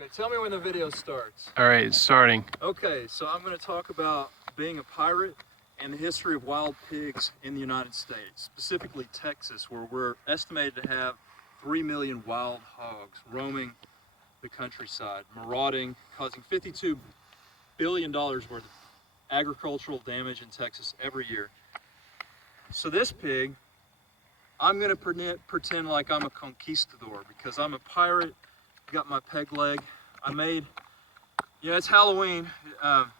Okay, tell me when the video starts. All right, it's starting. Okay, so I'm going to talk about being a pirate and the history of wild pigs in the United States, specifically Texas, where we're estimated to have 3 million wild hogs roaming the countryside, marauding, causing $52 billion worth of agricultural damage in Texas every year. So this pig, I'm going to pretend like I'm a conquistador because I'm a pirate. Got my peg leg. I made, it's Halloween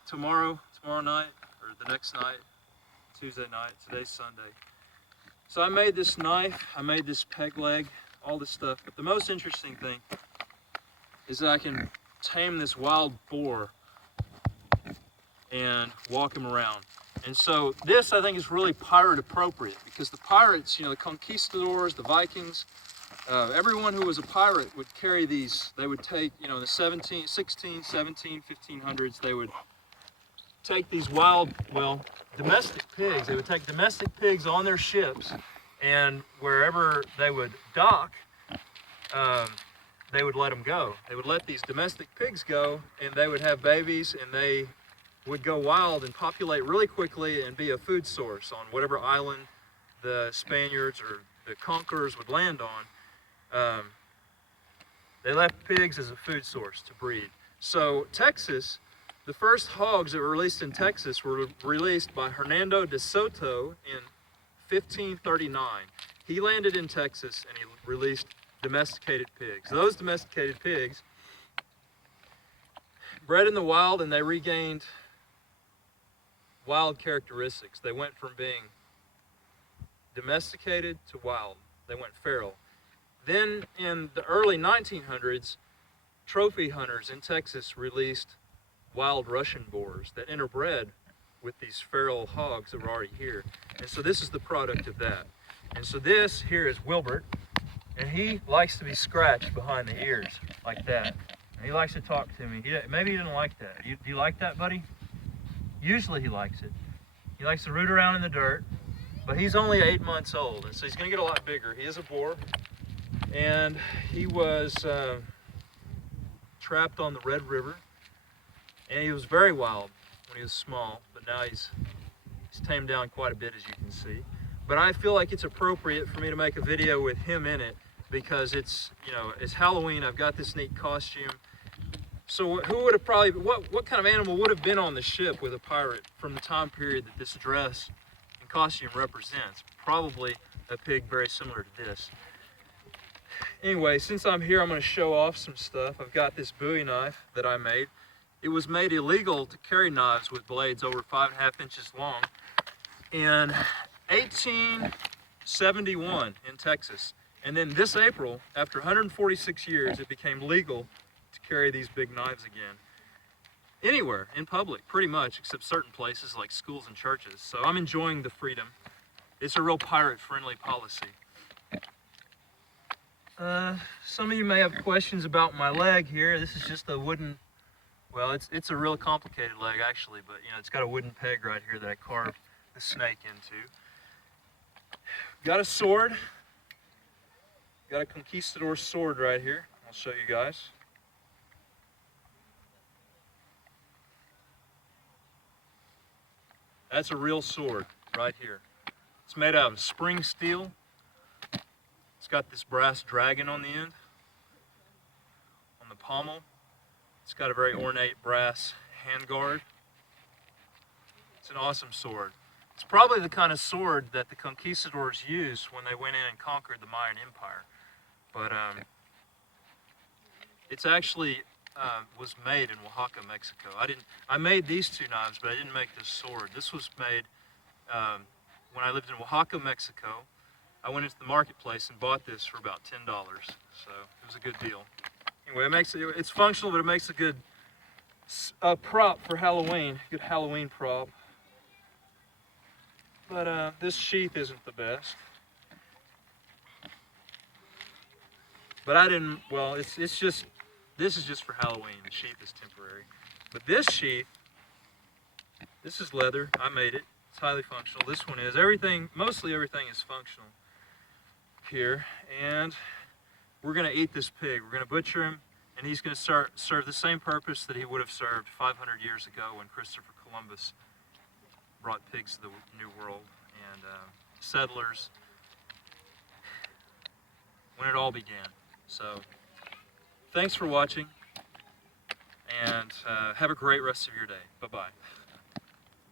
tomorrow night, or the next night, Tuesday night. Today's Sunday. So I made this knife, I made this peg leg, all this stuff. But the most interesting thing is that I can tame this wild boar and walk him around. And so this, I think, is really pirate appropriate because the pirates, the conquistadors, the Vikings, everyone who was a pirate would carry these. They would take, in the 16, 17, 1500s, they would take these domestic pigs. They would take domestic pigs on their ships, and wherever they would dock, they would let them go. They would let these domestic pigs go, and they would have babies, and they would go wild and populate really quickly and be a food source on whatever island the Spaniards or the conquerors would land on. They left pigs as a food source to breed. So Texas, the first hogs that were released in Texas were released by Hernando de Soto in 1539. He landed in Texas and he released domesticated pigs. Those domesticated pigs bred in the wild, and they regained wild characteristics. They went from being domesticated to wild. They went feral. Then in the early 1900s, trophy hunters in Texas released wild Russian boars that interbred with these feral hogs that were already here. And so this is the product of that. And so this here is Wilbert, and he likes to be scratched behind the ears like that. And he likes to talk to me. Maybe he didn't like that. Do you like that, buddy? Usually he likes it. He likes to root around in the dirt, but he's only 8 months old, and so he's gonna get a lot bigger. He is a boar. And he was trapped on the Red River, and he was very wild when he was small, but now he's tamed down quite a bit, as you can see. But I feel like it's appropriate for me to make a video with him in it because it's Halloween. I've got this neat costume. So who would have what kind of animal would have been on the ship with a pirate from the time period that this dress and costume represents? Probably a pig very similar to this. Anyway, since I'm here, I'm going to show off some stuff. I've got this Bowie knife that I made. It was made illegal to carry knives with blades over 5.5 inches long in 1871 in Texas. And then this April, after 146 years, it became legal to carry these big knives again. Anywhere, in public, pretty much, except certain places like schools and churches. So I'm enjoying the freedom. It's a real pirate-friendly policy. Some of you may have questions about my leg here. This is just a wooden, it's a real complicated leg actually, but it's got a wooden peg right here that I carved the snake into. Got a sword. Got a conquistador sword right here. I'll show you guys. That's a real sword right here. It's made out of spring steel. It's got this brass dragon on the end, on the pommel. It's got a very ornate brass handguard. It's an awesome sword. It's probably the kind of sword that the conquistadors used when they went in and conquered the Mayan Empire. But it's actually was made in Oaxaca, Mexico. I made these two knives, but I didn't make this sword. This was made when I lived in Oaxaca, Mexico. I went into the marketplace and bought this for about $10, so it was a good deal. Anyway, it's functional, but it makes a good prop for Halloween, good Halloween prop. But this sheath isn't the best. But this is just for Halloween. The sheath is temporary. But this sheath, this is leather. I made it. It's highly functional. This one is. Mostly everything is functional here. And we're going to eat this pig. We're going to butcher him And he's going to serve the same purpose that he would have served 500 years ago when Christopher Columbus brought pigs to the New World, and settlers, when it all began. So thanks for watching, and have a great rest of your day. Bye-bye.